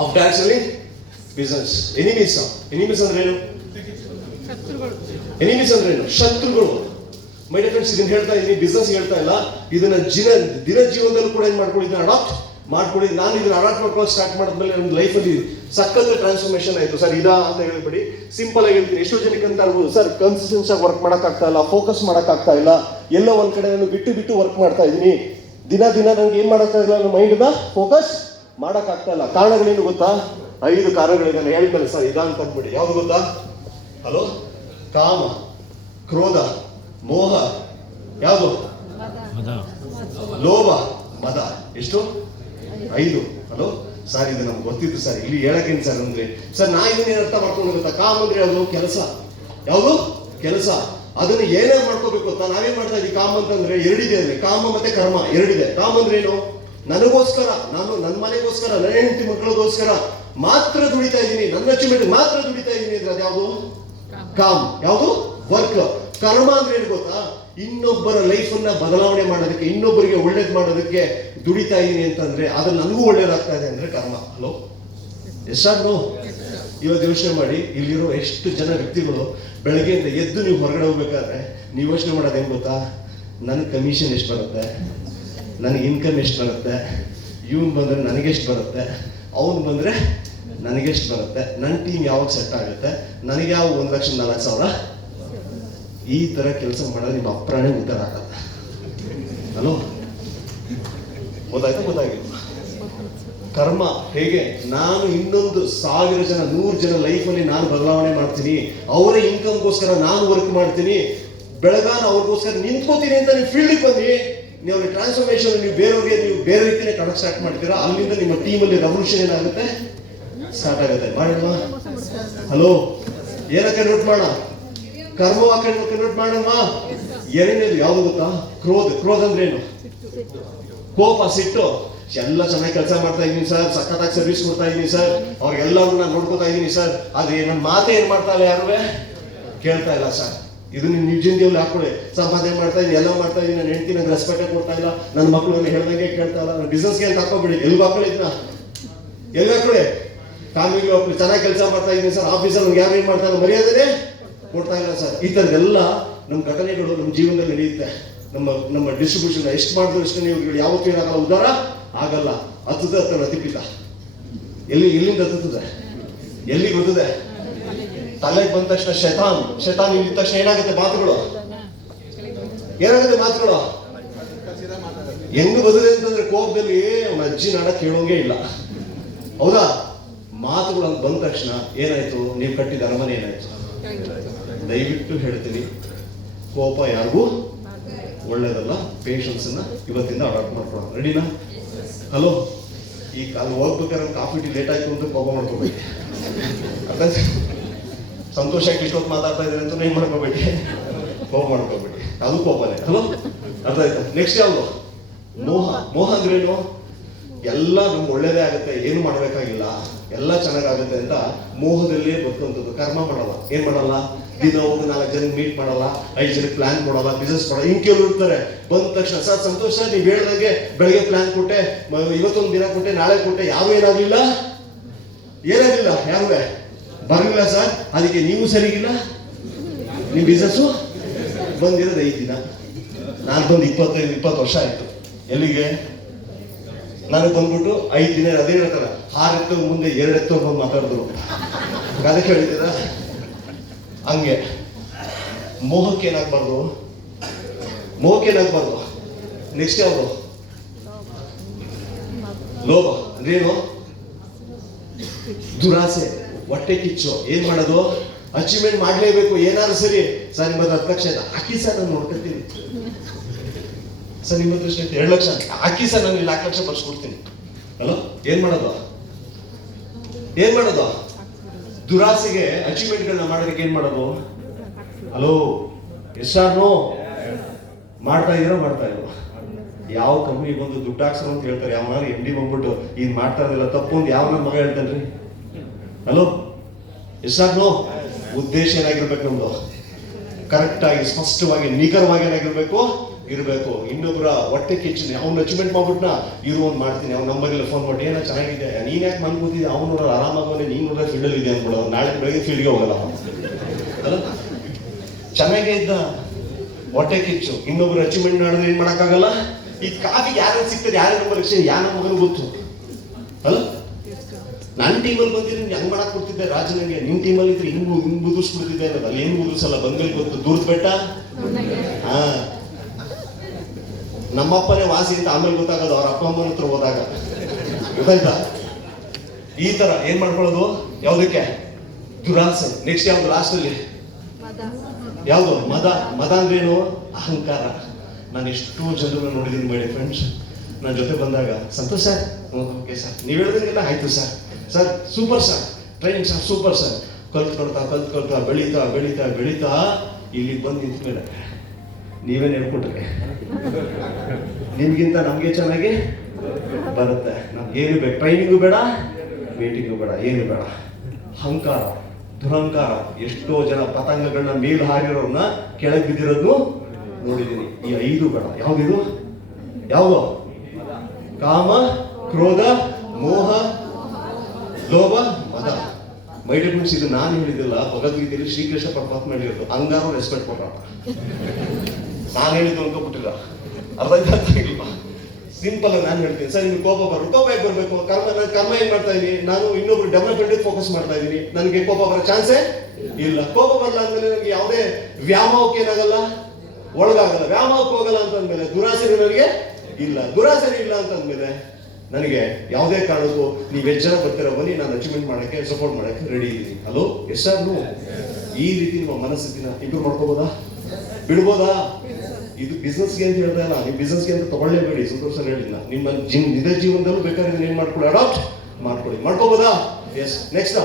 Of ಟ್ಯಾಕ್ಸಲ್ಲಿ business. Enemies ಅಂದ್ರೆ ಏನು? Enemies ಅಂದ್ರೆ ಏನು? ಶತ್ರುಗಳು. ಮೈ ಡಿಯರ್ ಫ್ರೆಂಡ್ಸ್, ಇದನ್ನ ಹೇಳ್ತಾ ಇದೀನಿ, ಬಿಸ್ನೆಸ್ ಹೇಳ್ತಾ ಇಲ್ಲ. ಇದನ್ನ ದಿನ ಜೀವನದಲ್ಲಿ ಕೂಡ ಏನ್ ಮಾಡ್ಕೊಳ್ಳಿ, ಇದನ್ನ ಅಡಾಪ್ಟ್ ಮಾಡ್ಕೊಳ್ಳಿ. ನಾನು ಇದನ್ನ ಅಡಾಪ್ಟ್ ಮಾಡ್ಕೊಳ್ಳೋಕೆ ಸ್ಟಾರ್ಟ್ ಮಾಡಿದ್ಮೇಲೆ ನನ್ನ ಲೈಫಲ್ಲಿ ಸಖತ್ ಟ್ರಾನ್ಸ್ಫಾರ್ಮೇಶನ್ ಆಯ್ತು. ಸರ್ ಇದಾ ಅಂತ ಹೇಳ್ಬೇಡಿ, ಸಿಂಪಲ್ ಆಗಿ ಹೇಳ್ತೀನಿ. ಎಷ್ಟೋ ಜನಕ್ಕೆ ಅಂತ ಇರ್ಬೋದು, ಸರ್ ಕನ್ಸಿಸ್ಟೆನ್ಸ್ ಆಗಿ ವರ್ಕ್ ಮಾಡೋಕ್ಕಾಗ್ತಾ ಇಲ್ಲ, ಫೋಕಸ್ ಮಾಡೋಕ್ಕಾಗ್ತಾ ಇಲ್ಲ, ಎಲ್ಲೋ ಒಂದ್ ಕಡೆ ನಾನು ಬಿಟ್ಟು ವರ್ಕ್ ಮಾಡ್ತಾ ಇದ್ದೀನಿ. ದಿನ ನಂಗೆ ಏನ್ ಮಾಡೋಕ್ಕಾಗಲ್ಲ, ನನ್ನ ಮೈಂಡ್ನ ಫೋಕಸ್ ಮಾಡೋಕ್ಕಾಗ್ತಾ ಇಲ್ಲ. ಕಾರಣಗಳೇನು ಗೊತ್ತಾ? 5 ಕಾರಣಗಳಿದೆ. ನಾನು ಹೇಳ್ತೇನೆ ಸರ್, ಇದಾ ಅಂತ ಅಂದ್ಬಿಡಿ. ಯಾವ್ದು ಗೊತ್ತಾ? ಹಲೋ, ಕಾಮ, ಕ್ರೋಧ, ಮೋಹ, ಯಾವುದು? ಲೋಭ, ಮದ. ಎಷ್ಟು? 5. ಹಲೋ ಸರ್, ಇದು ನಮ್ಗೆ ಗೊತ್ತಿತ್ತು ಸರ್, ಇಲ್ಲಿ ಹೇಳಕ್ಕೇನು ಸರ್ ಅಂದ್ರೆ, ಸರ್ ನಾ ಇದನ್ನೇನು ಅರ್ಥ ಮಾಡ್ಕೊಂಡು ಗೊತ್ತಾ? ಕಾಮ ಅಂದ್ರೆ ಯಾವುದು? ಕೆಲಸ. ಯಾವುದು? ಕೆಲಸ. ಅದನ್ನ ಏನೇ ಮಾಡ್ಕೋಬೇಕು ಗೊತ್ತಾ? ನಾವೇನ್ ಮಾಡ್ತಾ ಇದೀವಿ? ಕಾಮ ಅಂತಂದ್ರೆ 2 ಇದೆ ಅಂದ್ರೆ, ಕಾಮ ಮತ್ತೆ ಕರ್ಮ 2 ಇದೆ. ಕಾಮ ಅಂದ್ರೆ ಏನು? ನನಗೋಸ್ಕರ, ನಾನು ನನ್ನ ಮನೆಗೋಸ್ಕರ, ನನ್ನ ಹೆಂಡತಿ ಮಕ್ಕಳಿಗೋಸ್ಕರ ಮಾತ್ರ ದುಡಿತಾ ಇದ್ದೀನಿ, ನನ್ನ ಅಚೀವ್ಮೆಂಟ್ ಮಾತ್ರ ದುಡಿತಾ ಇದ್ದೀನಿ ಅಂದ್ರೆ ಅದು ಯಾವುದು? ಕಾಮ್. ಯಾವುದು? ವರ್ಕ್. ಕರ್ಮ ಅಂದ್ರೆ ಏನು ಗೊತ್ತಾ? ಇನ್ನೊಬ್ಬರ ಲೈಫನ್ನ ಬದಲಾವಣೆ ಮಾಡೋದಕ್ಕೆ, ಇನ್ನೊಬ್ಬರಿಗೆ ಒಳ್ಳೇದು ಮಾಡೋದಕ್ಕೆ ದುಡಿತಾ ಇದೀನಿ ಅಂತಂದ್ರೆ ಅದು ನನಗೂ ಒಳ್ಳೇದಾಗ್ತಾ ಇದೆ ಅಂದ್ರೆ ಕರ್ಮ. ಹಲೋ, ಎಷ್ಟಾದ್ರು ಇವತ್ತು ಯೋಚನೆ ಮಾಡಿ, ಇಲ್ಲಿರೋ ಎಷ್ಟು ಜನ ವ್ಯಕ್ತಿಗಳು ಬೆಳಗ್ಗೆಯಿಂದ ಎದ್ದು ನೀವು ಹೊರಗಡೆ ಹೋಗ್ಬೇಕಾದ್ರೆ ನೀವು ಯೋಚನೆ ಮಾಡೋದೇನು ಗೊತ್ತಾ? ನನ್ನ ಕಮಿಷನ್ ಎಷ್ಟು ಬರುತ್ತೆ, ನನಗೆ ಇನ್ಕಮ್ ಎಷ್ಟು ಬರುತ್ತೆ, ಇವನು ಬಂದರೆ ನನಗೆಷ್ಟು ಬರುತ್ತೆ, ಅವನು ಬಂದರೆ ನನಗೆಷ್ಟು ಬರುತ್ತೆ, ನನ್ನ ಟೀಮ್ ಯಾವಾಗ ಸೆಟ್ ಆಗುತ್ತೆ, ನನಗೆ ಯಾವ 1,04,000. ಈ ತರ ಕೆಲಸ ಮಾಡೋದು ನಿಮ್ಮ ಅಪ್ರಾಣೆ ಉದ್ಧಾರ ಆಗಲ್ಲ. ಹಲೋ, ಗೊತ್ತಾಗಿಲ್ಲ? ಕರ್ಮ ಹೇಗೆ? ನಾನು ಇನ್ನೊಂದು 1000 ಜನ 100 ಜನ ಲೈಫಲ್ಲಿ ನಾನು ಬದಲಾವಣೆ ಮಾಡ್ತೀನಿ, ಅವರ ಇನ್ಕಮ್ಗೋಸ್ಕರ ನಾನು ವರ್ಕ್ ಮಾಡ್ತೀನಿ, ಬೆಳಗಾನ ಅವ್ರಿಗೋಸ್ಕರ ನಿಂತ್ಕೋತೀನಿ ಅಂತ ನೀವು ಫೀಲ್ಡಿಗೆ ಬಂದು ನೀವು ಟ್ರಾನ್ಸ್ಫಾರ್ಮೇಶನ್, ನೀವು ಬೇರೆಯವ್ರಿಗೆ ನೀವು ಬೇರೆ ರೀತಿನೇ ಕಾಣಕ್ಕೆ ಸ್ಟಾರ್ಟ್ ಮಾಡ್ತೀರಾ. ಅಲ್ಲಿಂದ ನಿಮ್ಮ ಟೀಮಲ್ಲಿ ರೆವಲ್ಯೂಷನ್ ಏನಾಗುತ್ತೆ? ಸ್ಟಾರ್ಟ್ ಆಗುತ್ತೆ. ಮಾಡೋಣ. ಹಲೋ, ಏನಕ್ಕೆ ನೋಟ್ ಮಾಡೋಣ? ಕರ್ಮ ನೋಟ್ ಮಾಡೋಣ. ಎರಡನೇದು ಯಾವ್ದು ಗೊತ್ತಾ? ಕ್ರೋಧ ಅಂದ್ರೆ ಏನು? ಕೋಪ, ಸಿಟ್ಟು. ಎಲ್ಲ ಚೆನ್ನಾಗಿ ಕೆಲಸ ಮಾಡ್ತಾ ಇದೀನಿ ಸರ್, ಸಖತ್ತಾಗಿ ಸರ್ವಿಸ್ ಕೊಡ್ತಾ ಇದೀನಿ ಸರ್, ಅವ್ರಿಗೆಲ್ಲರೂ ನಾನು ನೋಡ್ಕೊತಾ ಇದೀನಿ ಸರ್, ಆದ್ರೆ ನನ್ನ ಮಾತೇ ಏನ್ ಮಾಡ್ತಾ ಇಲ್ಲ, ಯಾರು ಕೇಳ್ತಾ ಇಲ್ಲ ಸರ್. ಇದು ನೀವು ನಿಜ ಜೀವನದಲ್ಲಿ ಹಾಕೊಳ್ಳಿ. ಸಂಪಾದನೆ ಮಾಡ್ತಾ ಇದೀನಿ, ಎಲ್ಲ ಮಾಡ್ತಾ ಇದೀನಿ, ನನ್ನ ಹೆಂಡತಿ ನಂಗೆ ರೆಸ್ಪೆಕ್ಟ್ ಕೊಡ್ತಾ ಇಲ್ಲ, ನನ್ನ ಮಕ್ಕಳು ನನ್ನ ಹೇಳ್ದಂಗೆ ಕೇಳ್ತಾ ಇಲ್ಲ, ನನ್ನ ಬಿಸ್ನೆಸ್ಗೆ ಅಂತ ಹಾಕೋಬಿಡಿ. ಎಲ್ಲಿ ಹಾಕೊಳ್ಳಿ ಇದನ್ನ? ಎಲ್ಲಿ ಹಾಕೊಳ್ಳಿ? ಫ್ಯಾಮಿಲಿಗೆ ಹಾಕೊಳ್ಳಿ. ಚೆನ್ನಾಗಿ ಕೆಲಸ ಮಾಡ್ತಾ ಇದೀನಿ ಸರ್, ಆಫೀಸಲ್ಲಿ ಯಾರು ಏನ್ ಮಾಡ್ತಾ ಇಲ್ಲ, ಮರ್ಯಾದೆನೇ ಕೊಡ್ತಾ ಇಲ್ಲ ಸರ್. ಈ ಥರದ್ದೆಲ್ಲ ನಮ್ಮ ಘಟನೆಗಳು ನಮ್ಮ ಜೀವನದಲ್ಲಿ ನಡೆಯುತ್ತೆ. ನಮ್ಮ ಡಿಸ್ಟ್ರಿಬ್ಯೂಷನ್ ಎಷ್ಟು ಮಾಡಿದ್ರು ಎಷ್ಟು ನೀವು ಯಾವತ್ತೂ ಏನಾಗಲ್ಲ, ಉದ್ಧಾರ ಆಗಲ್ಲ. ಹತ್ತದ ಅತಿಪಿತ ಎಲ್ಲಿಂದ ಹತ್ತುತ್ತದೆ? ಎಲ್ಲಿಗೆ ಬರ್ತದೆ? ತಲೆಗೆ ಬಂದ ತಕ್ಷಣ ಶೈತಾನ್ ಇದ್ದ ತಕ್ಷಣ ಏನಾಗುತ್ತೆ? ಮಾತುಗಳು ಹೆಂಗ್ ಬದಲಿದೆ ಅಂತಂದ್ರೆ, ಕೋಪದಲ್ಲಿ ಅಜ್ಜಿ ನಾಡ ಕೇಳೋಂಗೆ ಇಲ್ಲ, ಹೌದಾ? ಮಾತುಗಳು ಅಂತ ಬಂದ ತಕ್ಷಣ ಏನಾಯ್ತು? ನೀವು ಕಟ್ಟಿದ ಅರಮನೆ ಏನಾಯ್ತು? ದಯವಿಟ್ಟು ಹೇಳ್ತೀನಿ, ಕೋಪ ಯಾರಿಗೂ ಒಳ್ಳೇದಲ್ಲ. ಪೇಷನ್ಸ್ ಅನ್ನ ಇವತ್ತಿಂದ ಅಡಾಪ್ಟ್ ಮಾಡ್ಕೊಳ್ಳೋಣ. ರೆಡಿನಾ? ಹಲೋ, ಈ ಅಲ್ಲಿ ಹೋಗ್ಬೇಕಾದ್ರೆ ಕಾಫಿ ಟೀ ಲೇಟ್ ಆಯ್ತು ಅಂತ ಕೋಪ ಮಾಡ್ಕೋಬೇಡಿ. ಅರ್ಥ? ಸಂತೋಷಕ್ಕೆ ಇಷ್ಟೊತ್ತು ಮಾತಾಡ್ತಾ ಇದ್ದಾರೆ ಅಂತ ಏನ್ ಮಾಡ್ಕೋಬೇಡಿ, ಕೋಪ ಮಾಡ್ಕೋಬೇಡಿ. ಅದು ಕೋಪನೇ. ಹಲೋ, ಅರ್ಥ ಆಯ್ತಾ? ನೆಕ್ಸ್ಟ್ ಯಾವುದು? ಮೋಹ ಅಂದ್ರೇನು? ಎಲ್ಲ ನಮ್ಗೆ ಒಳ್ಳೇದೇ ಆಗುತ್ತೆ, ಏನು ಮಾಡ್ಬೇಕಾಗಿಲ್ಲ, ಎಲ್ಲ ಚೆನ್ನಾಗಾಗುತ್ತೆ ಅಂತ ಮೋಹದಲ್ಲೇ ಬದುಕುವಂಥದ್ದು. ಕರ್ಮ ಮಾಡಲ್ಲ, ಏನ್ ಮಾಡಲ್ಲ? ದಿನ ಹೋಗಿ 4 ಜನಕ್ಕೆ ಮೀಟ್ ಮಾಡಲ್ಲ, 5 ಜನಕ್ಕೆ ಪ್ಲಾನ್ ಕೊಡಲ್ಲ, ಬಿಸ್ನೆಸ್ ಕೊಡಲ್ಲ. ಹಿಂಗೆ ಕೆಲವರು ಇರ್ತಾರೆ, ಬಂದ ತಕ್ಷಣ ಸರ್ ಸಂತೋಷ ನೀವು ಹೇಳ್ದಂಗೆ ಬೆಳಗ್ಗೆ ಪ್ಲಾನ್ ಕೊಟ್ಟೆ, ಇವತ್ತೊಂದು ದಿನ ಕೊಟ್ಟೆ, ನಾಳೆ ಕೊಟ್ಟೆ, ಯಾರು ಏನಾಗಲಿಲ್ಲ, ಯಾರು ಬರಲಿಲ್ಲ ಸರ್, ಅದಕ್ಕೆ ನೀವು ಸರಿಗಿಲ್ಲ, ನಿಮ್ಮ ಬಿಸ್ನೆಸ್ಸು ಬಂದಿರೋದು 5 ದಿನ. ನಾನು ಬಂದು 25-20 ವರ್ಷ ಆಯ್ತು. ಎಲ್ಲಿಗೆ? ನನಗೆ ಬಂದ್ಬಿಟ್ಟು 5 ದಿನ ಅದೇ ಹೇಳ್ತಾರೆ, 6 ಎತ್ತೋ ಮುಂದೆ 2 ಎತ್ತೋ ಬಂದು ಮಾತಾಡಿದ್ರು. ಅದಕ್ಕೆ ಹೇಳಿದ್ದೀರಾ? ಹಂಗೆ ಮೋಹಕ್ಕೆ ಏನಾಗಬಾರ್ದು. ನೆಕ್ಸ್ಟ್ ಯಾವುದು? ಲೋಭ ಅಂದ್ರೇನು? ದುರಾಸೆ, ಹೊಟ್ಟೆ ಕಿಚ್ಚು. ಏನ್ ಮಾಡೋದು? ಅಚೀವ್ಮೆಂಟ್ ಮಾಡ್ಲೇಬೇಕು, ಏನಾದ್ರು ಸರಿ. ಸರ್ ನಿಮ್ಮ 10 ಲಕ್ಷ ಹಾಕಿ ಸರ್, ನಾನು ನೋಡ್ಕೊತೀನಿ ಸರ್. ನಿಮ್ಮ 2 ಲಕ್ಷ ಹಾಕಿ ಸರ್, ನಾನು 4 ಲಕ್ಷ ಬರ್ಸ್ಕೊಡ್ತೀನಿ. ಅಲೋ, ಏನ್ ಮಾಡೋದು? ದುರಾಸೆಗೆ ಅಚೀವ್ಮೆಂಟ್ಗಳನ್ನ ಮಾಡೋದಕ್ಕೆ ಏನ್ ಮಾಡೋದು? ಹಲೋ, ಎಷ್ಟಾರು ಮಾಡ್ತಾ ಇರೋ ಯಾವ ಕಂಪ್ನಿ ಬಂದು ದುಡ್ಡು ಹಾಕ್ಸೋ ಅಂತ ಹೇಳ್ತಾರೆ, ಯಾವ MD ಬಂದ್ಬಿಟ್ಟು ಇದು ಮಾಡ್ತಾ ಇರಲಿಲ್ಲ ತಪ್ಪು ಅಂತ ಯಾವ ನನ್ನ ಮಗ ಹೇಳ್ತಾನ್ರಿ? ಹಲೋ, ಎಷ್ಟಾರು ಉದ್ದೇಶ ಏನಾಗಿರ್ಬೇಕು ನಮ್ದು? ಕರೆಕ್ಟ್ ಆಗಿ, ಸ್ಪಷ್ಟವಾಗಿ, ನಿಖರವಾಗಿ ಏನಾಗಿರ್ಬೇಕು? ಇರಬೇಕು. ಇನ್ನೊಬ್ಬರ ಹೊಟ್ಟೆ ಕಿಚ್ಚನೆ ಅವ್ನು ಅಚೀವ್ಮೆಂಟ್ ಮಾಡ್ಬಿಟ್ನ ಇರು ಒಂದು ಮಾಡ್ತೀನಿ, ಅವ್ನ ನಂಬರ್ಗೆಲ್ಲ ಫೋನ್ ಮಾಡಿ ಏನೋ ಚೆನ್ನಾಗಿದೆ, ನೀನ್ ಯಾಕೆ ಮನ್ ಕೂತಿದ್ದೆ, ಅವ್ನು ನೋಡ್ರೆ ಆರಾಮಾಗೋನೆ, ನೀನು ನೋಡ್ರೆ ಫೀಲ್ಡಲ್ಲಿ ಇದೆ ಅಂದ್ಬಿಡೋ, ನಾಳೆ ಬೆಳಗ್ಗೆ ಫೀಲ್ಡ್ಗೆ ಹೋಗಲ್ಲ ಅಲ್ಲ. ಚೆನ್ನಾಗೇ ಇದ್ದ, ಹೊಟ್ಟೆ ಕಿಚ್ಚು. ಇನ್ನೊಬ್ರು ಅಚೀವ್ಮೆಂಟ್ ಮಾಡಿದ್ರೆ ಏನ್ ಮಾಡೋಕ್ಕಾಗಲ್ಲ. ಈ ಕಾಫಿಗೆ ಯಾರು ಸಿಗ್ತಾರೆ, ಯಾರ ನಂಬರ್ ಯಾರ ಮಗನಿಗೆ ಗೊತ್ತು ಅಲ್ಲ. ನನ್ನ ಟೀಮಲ್ಲಿ ಬಂದಿದ್ರೆ ಹೆಂಗ್ ಮಾಡಕ್ ಕೊಡ್ತಿದ್ದೆ ರಾಜನಿಗೆ, ನಿಮ್ ಟೀಮಲ್ಲಿ ಇದ್ರೆ ಹಿಂಗ್ ಬುದಿಸ್ಬಿಡ್ತಿದ್ದೆ ಅನ್ನೋದು. ಅಲ್ಲಿ ಏನು ಬುದಿಸಲ್ಲ, ಬಂದ್ಮೇಲೆ ಗೊತ್ತು ದೂರದ ಬೆಟ್ಟ. ಹಾ, ನಮ್ಮಪ್ಪನೇ ವಾಸಿ ಅಂತ ಆಮೇಲೆ ಗೊತ್ತಾಗೋದು ಅವ್ರ ಅಪ್ಪ ಅಮ್ಮನ ಹತ್ರ ಹೋದಾಗ, ಗೊತ್ತಾಯ್ತಾ. ಈ ತರ ಏನ್ ಮಾಡ್ಕೊಳ್ಳೋದು, ಯಾವ್ದಕ್ಕೆ ದುರಾಸೆ. ನೆಕ್ಸ್ಟ್ ಯಾವ್ದು ಲಾಸ್ಟ್ ಅಲ್ಲಿ ಯಾವ್ದು ಮದ. ಮದ ಅಂದ್ರೇನು, ಅಹಂಕಾರ. ನಾನು ಎಷ್ಟೋ ಜನರನ್ನ ನೋಡಿದ್ದೀನಿ ಬೇಡ ಫ್ರೆಂಡ್ಸ್, ನನ್ನ ಜೊತೆ ಬಂದಾಗ ಸಂತೋಷ್ ಸರ್, ಓಕೆ ಸರ್, ನೀವು ಹೇಳಿದ್ರಿಗೆಲ್ಲ ಆಯ್ತು sir, sir super sir, training sir super sir, ಕಲ್ತ್ಕೊಳ್ತಾ ಬೆಳೀತಾ ಬೆಳೀತಾ ಬೆಳೀತಾ ಇಲ್ಲಿ ಬಂದು ನಿಂತ ಮೇಲೆ ನೀವೇನು ಹೇಳ್ಕೊಟ್ರೆ ನಿಮ್ಗಿಂತ ನಮ್ಗೆ ಚೆನ್ನಾಗಿ ಬರುತ್ತೆ. ನಮ್ಗೆ ಏನು ಬೇಕು, ಟ್ರೈನಿಂಗು ಬೇಡ, ಮೀಟಿಂಗು ಬೇಡ, ಏನು ಬೇಡ. ಅಹಂಕಾರ, ದುರಹಂಕಾರ. ಎಷ್ಟೋ ಜನ ಪತಂಗಗಳನ್ನ ಮೇಲ್ ಹಾರಿರೋರ್ನ ಕೆಳಗೆ ಬಿದ್ದಿರೋದು ನೋಡಿದ್ದೀನಿ. ಈ 5 ಬೇಡ. ಯಾವ್ದಿದು, ಯಾವುದು, ಕಾಮ, ಕ್ರೋಧ, ಮೋಹ, ಲೋಭ, ಮದ. ಮೈ ಡಿಯರ್ ಫ್ರೆಂಡ್ಸ್, ಇದು ನಾನು ಹೇಳಿದಿಲ್ಲ, ಭಗವದ್ಗೀತೆಯಲ್ಲಿ ಶ್ರೀಕೃಷ್ಣ ಪರಮಾತ್ಮ ಹೇಳಿರೋದು. ಹಂಗಾರು ರೆಸ್ಪೆಕ್ಟ್ ಕೊಟ್ಟ, ನಾನು ಹೇಳಿದ್ದು ಅನ್ಕೋಬಿಟ್ಟಿಲ್ಲ. ಅರ್ಥ ಇಲ್ಲ. ಸಿಂಪಲ್ ನಾನು ಹೇಳ್ತೀನಿ ಸರ್, ನಿಮ್ಗೆ ಕೋಪ ಯಾಕೆ ಬರಬೇಕು, ಕರ್ಮ ಏನ್ ಮಾಡ್ತಾ ಇದೀನಿ ನಾನು, ಇನ್ನೊಬ್ರು ಡೆವಲಪ್ಮೆಂಟ್ ಫೋಕಸ್ ಮಾಡ್ತಾ ಇದೀನಿ, ನನಗೆ ಕೋಪ ಬರೋ ಚಾನ್ಸೇ ಇಲ್ಲ. ಕೋಪ ಬರಲ್ಲ ಅಂದ್ಮೇಲೆ ನನಗೆ ಯಾವುದೇ ವ್ಯಾಮೋಹಕ್ಕೆ ಏನಾಗಲ್ಲ, ಒಳಗಾಗಲ್ಲ. ವ್ಯಾಮೋಹಕ್ಕೆ ಹೋಗಲ್ಲ ಅಂತಂದ್ಮೇಲೆ ದುರಾಸೆ ನನಗೆ ಇಲ್ಲ. ದುರಾಸೆ ಇಲ್ಲ ಅಂತಂದ್ಮೇಲೆ ನನಗೆ ಯಾವುದೇ ಕಾರಣಕ್ಕೂ ನೀವು ಎಷ್ಟು ಜನ ಬರ್ತೀರ ಬನ್ನಿ, ನಾನು ಅಚೀವ್ಮೆಂಟ್ ಮಾಡಕ್ಕೆ ಸಪೋರ್ಟ್ ಮಾಡಕ್ಕೆ ರೆಡಿ ಇದ್ದೀನಿ. ಹಲೋ ಎಸ್ ಸರ್, ಈ ರೀತಿ ನಿಮ್ಮ ಮನಸ್ಥಿತಿನ ಇಂಪ್ರೂವ್ ಮಾಡ್ಕೋಬೋದಾ, ಬಿಡ್ಬೋದಾ? ಇದು ಬಿಸ್ನೆಸ್ಗೆ ಅಂತ ಹೇಳ್ತಾ ಇಲ್ಲ, ನೀವು ಬಿಸ್ನೆಸ್ಗೆ ಅಂತ ತಗೊಳ್ಳೇಬೇಡಿ. ಸಂತೋಷ ಹೇಳಿಲ್ಲ, ನಿಮ್ಮ ನಿಜ ಜೀವನದಲ್ಲೂ ಬೇಕಾದ್ರೆ ಏನ್ ಮಾಡ್ಕೊಳ್ಳಿ, ಅಡಾಪ್ಟ್ ಮಾಡ್ಕೊಳ್ಳಿ. ಮಾಡ್ಕೋಬೋದಾ? ಎಸ್. ನೆಕ್ಸ್ಟ್